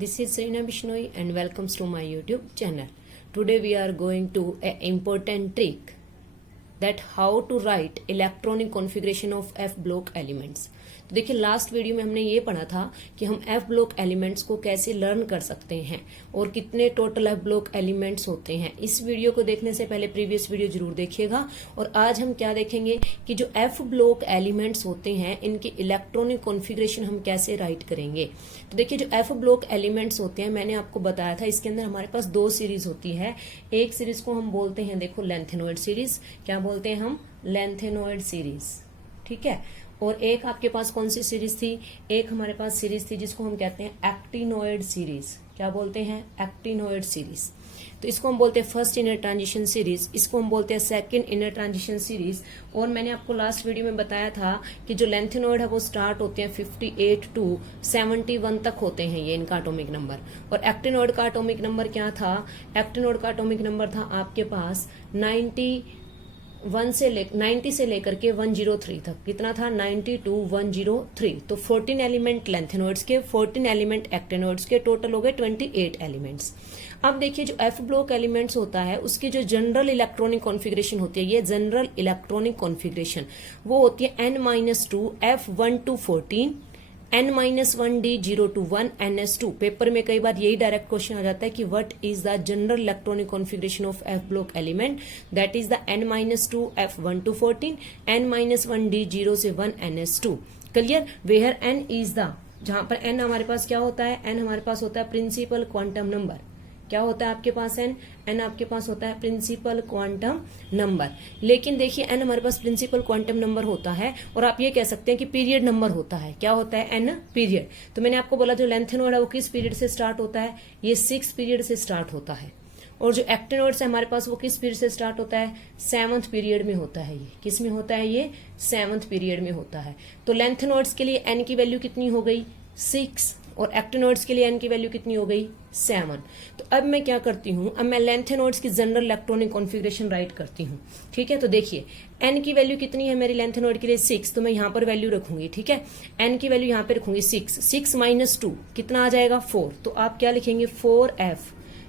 this is Serena Bishnoi and welcomes to my YouTube channel. Today we are going to an important trick that how to write electronic configuration of F block elements. तो देखिए last video में हमने ये पढ़ा था कि हम F block elements को कैसे लर्न कर सकते हैं और कितने टोटल F ब्लॉक एलिमेंट्स होते हैं। इस वीडियो को देखने से पहले प्रीवियस वीडियो जरूर देखिएगा। और आज हम क्या देखेंगे कि जो F ब्लॉक एलिमेंट्स होते हैं इनके इलेक्ट्रॉनिक कॉन्फ़िगरेशन हम कैसे राइट करेंगे। तो देखिए जो F ब्लॉक एलिमेंट्स होते हैं मैंने आपको बताया था इसके अंदर हमारे पास दो सीरीज होती है। एक सीरीज को हम बोलते हैं देखो लेंथेनॉइड सीरीज, क्या बोलते हैं हम, लेंथेनॉइड सीरीज, ठीक है। और एक आपके पास कौन सी सीरीज थी, एक हमारे पास सीरीज थी जिसको हम कहते हैं एक्टिनोइड सीरीज। क्या बोलते हैं, एक्टिनोइड सीरीज। तो इसको हम बोलते हैं फर्स्ट इनर ट्रांजिशन सीरीज, इसको हम बोलते हैं सेकंड इनर ट्रांजिशन सीरीज। और मैंने आपको लास्ट वीडियो में बताया था कि जो लेंथेनॉइड है वो स्टार्ट होते हैं 58 टू 71 तक होते हैं ये इनका एटॉमिक नंबर। और एक्टिनोइड का एटॉमिक नंबर क्या था, एक्टिनोइड का एटॉमिक नंबर था आपके पास 90 से लेकर के 103 तक। कितना था, 90 to 103। तो 14 एलिमेंट लेंथेनॉइड्स के, 14 एलिमेंट एक्टिनॉइड्स के, टोटल हो गए 28 एलिमेंट्स। अब देखिए जो एफ ब्लॉक एलिमेंट्स होता है उसकी जो जनरल इलेक्ट्रॉनिक कॉन्फ़िगरेशन होती है, ये जनरल इलेक्ट्रॉनिक कॉन्फ़िगरेशन वो होती है n-2 F1 to 14 n-1 D0 to 1 ns2। Paper में कई बार यही डायरेक्ट क्वेश्चन आ जाता है कि what is the general electronic configuration of F block element, that is द n-2 F1 to 14 n-1 D0 से 1 ns2। Clear, where n is the, जहां पर n हमारे पास क्या होता है, n हमारे पास होता है प्रिंसिपल क्वांटम नंबर। क्या होता है आपके पास n आपके पास होता है प्रिंसिपल क्वांटम नंबर। लेकिन देखिए n हमारे पास प्रिंसिपल क्वांटम नंबर होता है और आप ये कह सकते हैं कि पीरियड नंबर होता है। क्या होता है, n पीरियड। तो मैंने आपको बोला जो लेंथेनॉइड है वो किस पीरियड से स्टार्ट होता है, ये 6 पीरियड से स्टार्ट होता है। और जो एक्टिनॉइड्स है हमारे पास वो किस पीरियड से स्टार्ट होता है, 7th पीरियड में होता है। ये किस में होता है, ये 7th पीरियड में होता है। तो लेंथेनॉइड्स के लिए n की वैल्यू कितनी हो गई, 6, और एक्टिनॉइड्स के लिए n की वैल्यू कितनी हो गई, 7। तो अब मैं क्या करती हूं, अब मैं लेंथेनॉइड्स की जनरल इलेक्ट्रॉनिक कॉन्फ़िगरेशन राइट करती हूं। ठीक है, तो देखिए n की वैल्यू कितनी है मेरी लेंथेनॉइड के लिए, 6। तो मैं यहां पर वैल्यू रखूंगी, ठीक है। n की वैल्यू यहां पे रखूंगी 6 माइनस 2 कितना आ जाएगा, 4। तो आप क्या लिखेंगे, 4f,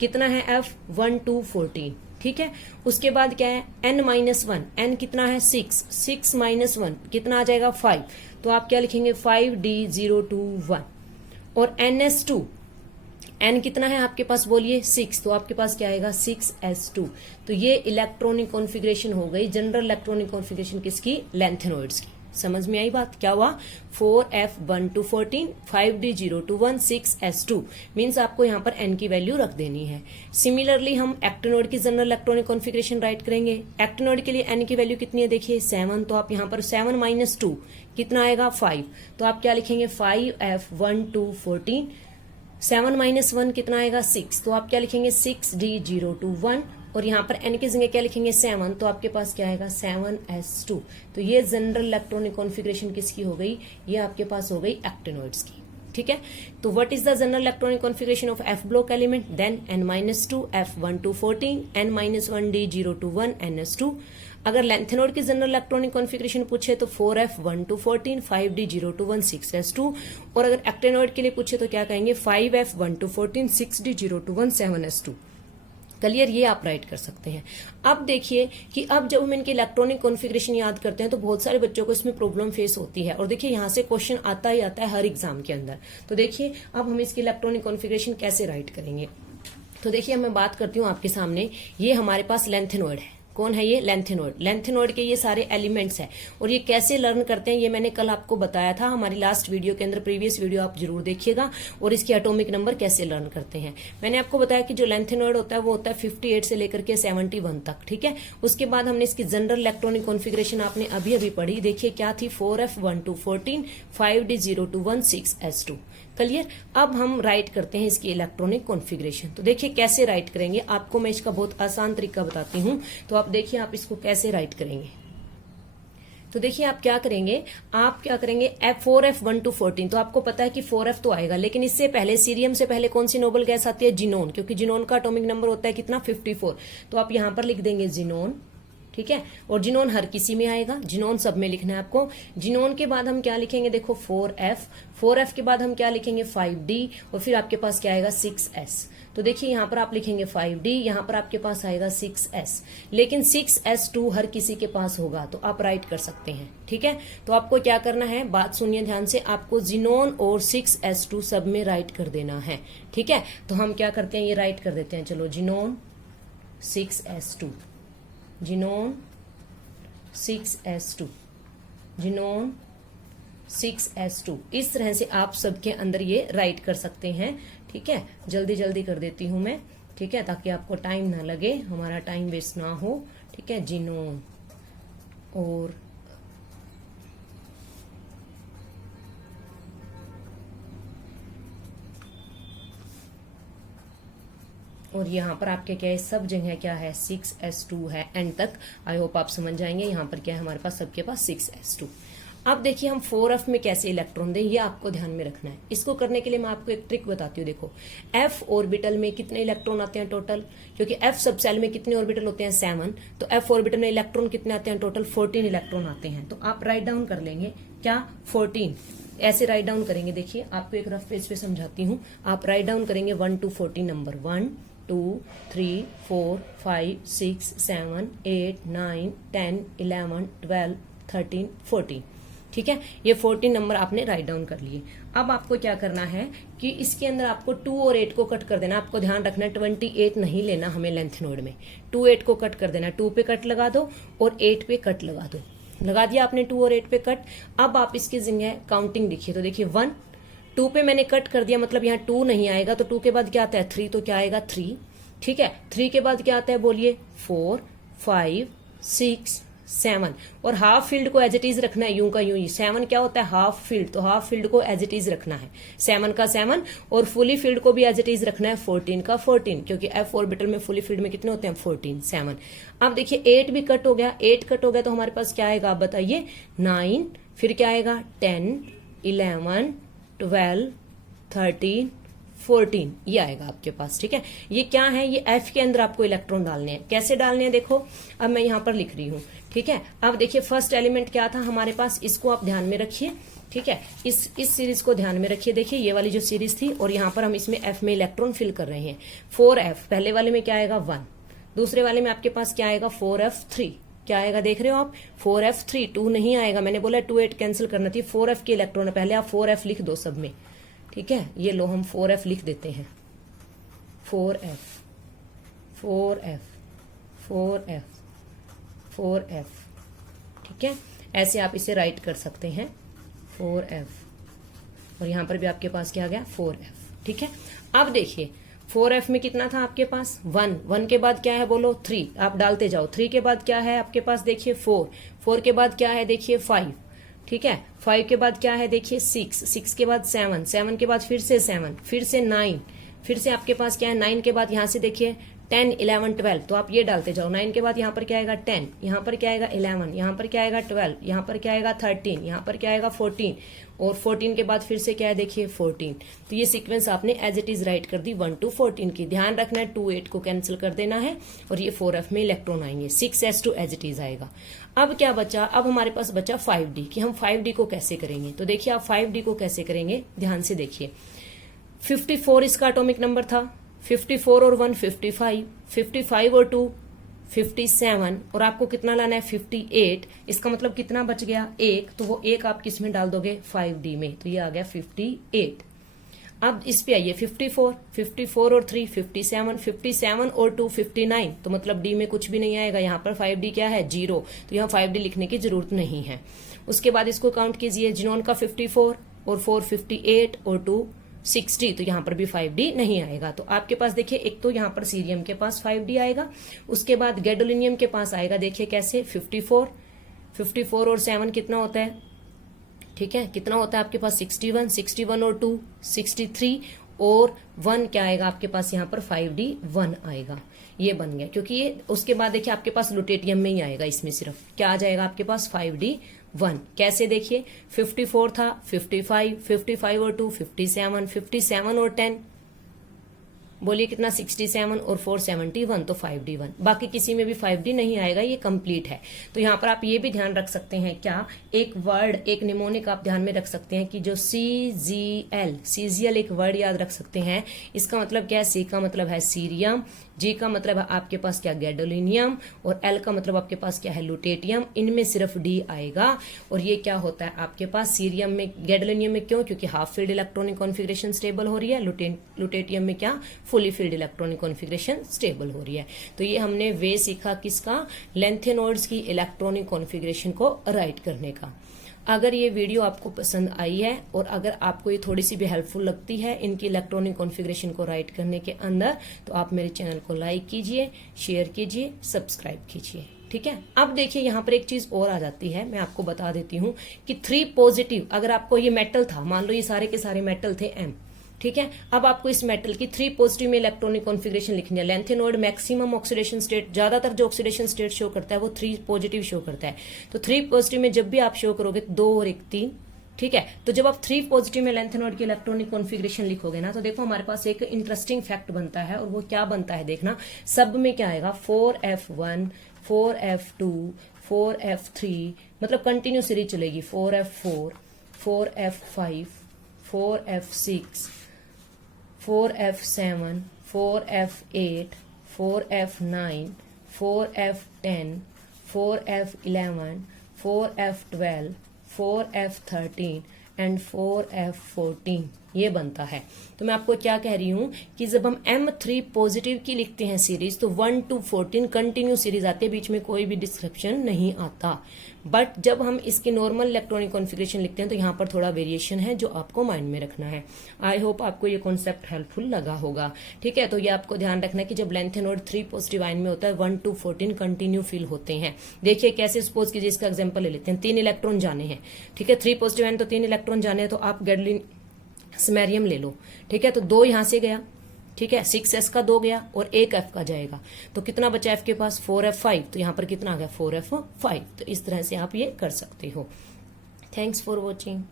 कितना है f, 1 to 14, ठीक है। उसके बाद क्या है, n-1, n कितना है, 6 माइनस 1 कितना आ जाएगा, 5। तो आप क्या लिखेंगे, 5D0 to 1। और ns2, n कितना है आपके पास, बोलिए 6। तो आपके पास क्या आएगा, 6s2। तो ये इलेक्ट्रॉनिक कॉन्फ़िगरेशन हो गई, जनरल इलेक्ट्रॉनिक कॉन्फ़िगरेशन किसकी, लेंथेनॉइड्स की। समझ में आई बात, क्या हुआ, 4f1 to 14 5d0 to 1 6s2 means आपको यहाँ पर n की वैल्यू रख देनी है। सिमिलरली हम एक्टिनॉइड की जनरल इलेक्ट्रॉनिक कॉन्फ़िगरेशन राइट करेंगे। एक्टिनॉइड के लिए n की वैल्यू कितनी है, देखिए 7। तो आप यहाँ पर 7 माइनस 2 कितना आएगा, 5। तो आप क्या लिखेंगे, 5f1 to 14, 7 माइनस 1 कितना आएगा, 6। तो आप क्या लिखेंगे, 6d0 to 1, और यहाँ पर n की जगह क्या लिखेंगे, 7। तो आपके पास क्या आएगा, 7s2। तो ये जनरल इलेक्ट्रॉनिक कॉन्फ़िगरेशन किसकी हो गई, ये आपके पास हो गई एक्टिनॉइड्स की। ठीक है, तो what is the general electronic configuration of F block element, then n-2 F1 to 14 n-1 D0 to 1 ns2। अगर लेंथेनॉइड की जनरल इलेक्ट्रॉनिक कॉन्फ़िगरेशन पूछे तो 4f1 to 14 5d0 to 1 6s2। और अगर एक्टिनॉइड के लिए पूछे तो क्या कहेंगे, 5f1 to 14 6d0 to 1 7s2। Clear, ये आप राइट कर सकते हैं। अब देखिए कि अब जब हम इनकी इलेक्ट्रॉनिक कॉन्फ़िगरेशन याद करते हैं तो बहुत सारे बच्चों को इसमें प्रॉब्लम फेस होती है। और देखिए यहाँ से क्वेश्चन आता ही आता है हर एग्जाम के अंदर। तो देखिए अब हम इसकी इलेक्ट्रॉनिक कॉन्फ़िगरेशन कैसे राइट करेंगे। तो देखिए मैं बात करती हूँ आपके सामने, ये हमारे पास लेंथेनॉइड है। कौन है ये, लेंथेनॉइड। लेंथेनॉइड के ये सारे एलिमेंट्स हैं और ये कैसे लर्न करते हैं ये मैंने कल आपको बताया था हमारी लास्ट वीडियो के अंदर। प्रीवियस वीडियो आप जरूर देखिएगा। और इसके एटॉमिक नंबर कैसे लर्न करते हैं मैंने आपको बताया कि जो लेंथेनॉइड होता है वो होता है 58 से लेकर के 71 तक, ठीक है। उसके बाद हमने इसकी जनरल इलेक्ट्रॉनिक कॉन्फ़िगरेशन आपने अभी अभी पढ़ी, देखिए क्या थी, 4f1 to 14 5d0 to 1 6s2। Clear, अब हम राइट करते हैं इसकी इलेक्ट्रॉनिक कॉन्फ़िगरेशन। तो देखिए कैसे राइट करेंगे, आपको मैं इसका बहुत आसान तरीका बताती हूँ। तो आप देखिए आप इसको कैसे राइट करेंगे। तो देखिए आप क्या करेंगे, F4f1 to 14। तो आपको पता है कि 4f तो आएगा, लेकिन इससे पहले सीरियम से पहले कौन सी नोबल गैस आती है, जिनोन, क्योंकि जिनोन का एटॉमिक नंबर होता है कितना, 54। तो आप यहां पर लिख देंगे जिनोन। ठीक है। और जिनोन हर किसी में आएगा, जिनोन सब में लिखना है आपको। जिनोन के बाद हम क्या लिखेंगे, देखो 4F के बाद हम क्या लिखेंगे 5D, और फिर आपके पास क्या आएगा 6S। तो देखिए यहाँ पर आप लिखेंगे 5D, यहाँ पर आपके पास आएगा 6S, लेकिन 6S2 हर किसी के पास होगा तो आप राइट कर सकते हैं, ठीक है। तो आपको क्या करना है, बात सुनिए ध्यान से, आपको जिनोन और 6S2 सब में राइट कर देना है, ठीक है। तो हम क्या करते हैं, ये राइट कर देते हैं, चलो xenon 6S2, xenon 6S2, xenon 6S2, इस तरह से आप सबके अंदर ये राइट कर सकते हैं, ठीक है। जल्दी जल्दी कर देती हूं मैं, ठीक है, ताकि आपको टाइम ना लगे, हमारा टाइम वेस्ट ना हो, ठीक है। जिनोन और यहाँ पर आपके क्या है, सब जगह क्या है 6S2 है एंड तक। आई होप आप समझ जाएंगे। यहाँ पर क्या है, हमारे पास सबके पास 6S2। अब देखिए हम 4F में कैसे इलेक्ट्रॉन दें, ये आपको ध्यान में रखना है। इसको करने के लिए मैं आपको एक ट्रिक बताती हूँ। देखो F ऑर्बिटल में कितने इलेक्ट्रॉन आते हैं टोटल, क्योंकि F सब सेल में कितने ऑर्बिटल होते हैं 7, तो F ऑर्बिटल में इलेक्ट्रॉन कितने आते हैं टोटल 14 इलेक्ट्रॉन आते हैं। तो आप राइट डाउन कर लेंगे क्या 14, ऐसे राइट डाउन करेंगे। देखिए आपको एक रफ पेज पे समझाती हूँ। आप राइट डाउन करेंगे 1 to 14 नंबर, 1 2 3 4 5 6 7 8 9 10 11 12 13 14, ठीक है। ये 14 नंबर आपने राइट डाउन कर लिए। अब आपको क्या करना है कि इसके अंदर आपको 2 और 8 को कट कर देना। आपको ध्यान रखना है 28 नहीं लेना हमें लेंथ नोड में, 2 8 को कट कर देना। 2 पे कट लगा दो और 8 पे कट लगा दो। लगा दिया आपने 2 और 8 पे कट। अब आप इसकी जगह काउंटिंग लिखिए। तो देखिए 1 2 पे मैंने कट कर दिया, मतलब यहाँ 2 नहीं आएगा, तो 2 के बाद क्या आता है 3, तो क्या आएगा 3, ठीक है। 3 के बाद क्या आता है बोलिए 4 5 6 7, और हाफ फील्ड को एज इट इज रखना है, यूं का यूं ही। 7 क्या होता है हाफ फील्ड, तो हाफ फील्ड को एज इट इज रखना है 7 का 7, और फुली फील्ड को भी एज इट इज रखना है 14 का 14, क्योंकि F ऑर्बिटल में फुली फील्ड में कितने होते हैं 14 7। अब देखिए 8 भी कट हो गया, 8 कट हो गया तो हमारे पास क्या आएगा आप बताइए 9, फिर क्या आएगा 10 11 12 13 14, ये आएगा आपके पास, ठीक है। ये क्या है, ये F के अंदर आपको इलेक्ट्रॉन डालने हैं। कैसे डालने हैं देखो, अब मैं यहाँ पर लिख रही हूँ, ठीक है। अब देखिए फर्स्ट एलिमेंट क्या था हमारे पास, इसको आप ध्यान में रखिए, ठीक है। इस सीरीज को ध्यान में रखिए। देखिए ये वाली जो सीरीज थी, और यहाँ पर हम इसमें F में इलेक्ट्रॉन फिल कर रहे हैं। 4F पहले वाले में क्या आएगा 1, दूसरे वाले में आपके पास क्या आएगा 4F3, क्या आएगा देख रहे हो आप 4F3, 2 नहीं आएगा, मैंने बोला 2 8 कैंसिल करना थी। 4F के इलेक्ट्रॉन है, पहले आप 4F लिख दो सब में, ठीक है। ये लो हम 4F लिख देते हैं, 4F 4F 4F 4F, ठीक है। ऐसे आप इसे राइट कर सकते हैं 4F, और यहां पर भी आपके पास क्या आ गया 4F, ठीक है। अब देखिए 4F में कितना था आपके पास 1, 1 के बाद क्या है बोलो 3, आप डालते जाओ। 3 के बाद क्या है आपके पास देखिए 4, 4 के बाद क्या है देखिए 5, ठीक है। 5 के बाद क्या है देखिए 6, 6 के बाद 7, 7 के बाद फिर से 7, फिर से 9, फिर से आपके पास क्या है 9 के बाद यहाँ से देखिए 10 11 12, तो आप ये डालते जाओ। 9 के बाद यहाँ पर क्या आएगा 10, यहाँ पर क्या आएगा 11, यहाँ पर क्या आएगा 12, यहाँ पर क्या आएगा 13, यहाँ पर क्या आएगा 14, और 14 के बाद फिर से क्या है देखिए 14। तो ये सीक्वेंस आपने एज इट इज राइट कर दी 1 to 14 की। ध्यान रखना है 2 8 को कैंसिल कर देना है, और ये 4F में इलेक्ट्रॉन आएंगे, 6S2 एज इट इज आएगा। अब क्या बचा, अब हमारे पास बचा 5D, कि हम 5D को कैसे करेंगे। तो देखिए आप 5D को कैसे करेंगे, ध्यान से देखिए। 54 इसका एटॉमिक नंबर था, 54 और 1 55, 55 और 2 57, और आपको कितना लाना है 58। इसका मतलब कितना बच गया 1, तो वो 1 आप किस में डाल दोगे 5D में, तो ये आ गया 58। अब इस पे आइए 54, 54 और 3 57, 57 और 2 59, तो मतलब D में कुछ भी नहीं आएगा। यहाँ पर 5D क्या है 0, तो यहाँ 5D लिखने की जरूरत नहीं है। उसके बाद इसको काउंट कीजिए, जिनोन का 54 और 4 58 और 2 60, तो यहाँ पर भी 5D नहीं आएगा। तो आपके पास देखिए एक तो यहाँ पर सीरियम के पास 5D आएगा, उसके बाद गैडोलिनियम के पास आएगा देखिए कैसे 54, 54 और 7 कितना होता है, ठीक है, कितना होता है आपके पास 61, 61 और 2 63, और 1 क्या आएगा आपके पास यहाँ पर 5D 1 आएगा। ये बन गया, क्योंकि ये उसके बाद देखिए आपके पास लुटेटियम में ही आएगा, इसमें सिर्फ क्या आ जाएगा आपके पास 5D 1। कैसे देखिए 54 था 55, 55 और 2 57, 57 और 10 बोलिए कितना 67 और 471 तो 5D1, बाकी किसी में भी 5D नहीं आएगा, ये कंप्लीट है। तो यहाँ पर आप ये भी ध्यान रख सकते हैं, क्या एक वर्ड, एक निमोनिक आप ध्यान में रख सकते हैं कि जो CGL एक वर्ड याद रख सकते हैं। इसका मतलब क्या है, C का मतलब है सीरियम, G का मतलब है आपके पास क्या गैडोलिनियम, और L का मतलब आपके पास क्या है लुटेटियम। इनमें सिर्फ D आएगा। और ये क्या होता है आपके पास सीरियम में, गैडोलिनियम में क्यों, क्योंकि half field electronic configuration stable हो रही है, लुटेटियम में क्या fully field electronic configuration stable हो रही है। तो ये हमने वे सीखा किसका, लेंथेनोइड्स की इलेक्ट्रॉनिक कॉन्फिगरेशन को राइट करने का। अगर ये वीडियो आपको पसंद आई है और अगर आपको ये थोड़ी सी भी हेल्पफुल लगती है इनकी इलेक्ट्रॉनिक कॉन्फ़िगरेशन को राइट करने के अंदर, तो आप मेरे चैनल को लाइक कीजिए, शेयर कीजिए, सब्सक्राइब कीजिए। ठीक है। अब देखिए यहाँ पर एक चीज और आ जाती है, मैं आपको बता देती हूँ कि 3 पॉजिटिव, अगर आपको ये मेटल था, मान लो ये सारे के सारे मेटल थे M, ठीक है। अब आपको इस मेटल की 3 पॉजिटिव में इलेक्ट्रॉनिक कॉन्फिगरेशन लिखनी है। लेंथेनोइड मैक्सिमम ऑक्सीडेशन स्टेट, ज्यादातर जो ऑक्सीडेशन स्टेट शो करता है वो 3 पॉजिटिव शो करता है। तो 3 पॉजिटिव में जब भी आप शो करोगे 2 और 1 3, ठीक है। तो जब आप 3 पॉजिटिव में लेंथेनोइड की इलेक्ट्रॉनिक कॉन्फिगरेशन लिखोगे ना, तो देखो हमारे पास एक इंटरेस्टिंग फैक्ट बनता है, और वो क्या बनता है देखना, सब में क्या आएगा 4F1, 4F2, 4F3, मतलब कंटिन्यू सीरीज चलेगी, 4F4, 4F5, 4F6, 4F7, 4F8, 4F9, 4F10, 4F11, 4F12, 4F13 and 4F14 ये बनता है। तो मैं आपको क्या कह रही हूं कि जब हम M3 पॉजिटिव की लिखते हैं सीरीज, तो 1 to 14 कंटिन्यू सीरीज आती है, बीच में कोई भी डिस्क्रिप्शन नहीं आता। बट जब हम इसकी नॉर्मल इलेक्ट्रॉनिक कॉन्फ़िगरेशन लिखते हैं तो यहाँ पर थोड़ा वेरिएशन है जो आपको माइंड में रखना है। आई होप आपको ये कॉन्सेप्ट हेल्पफुल लगा होगा। ठीक है। तो ये आपको ध्यान रखना है कि जब लेंथेनोइड 3 पॉजिटिव आयन में होता है 1 to 14 कंटिन्यू फिल होते हैं। देखिए कैसे, सपोज कीजिए इसका एग्जाम्पल ले लेते हैं, 3 इलेक्ट्रॉन जाने हैं, ठीक है। 3 पॉजिटिव आयन तो 3 इलेक्ट्रॉन जाने हैं, तो आप गैडोलिन स्मेरियम ले लो, ठीक है। तो 2 यहां से गया, ठीक है, 6s का 2 गया और 1 F का जाएगा, तो कितना बचा F के पास 4F5, तो यहां पर कितना आ गया 4F5। तो इस तरह से आप ये कर सकते हो। Thanks for watching.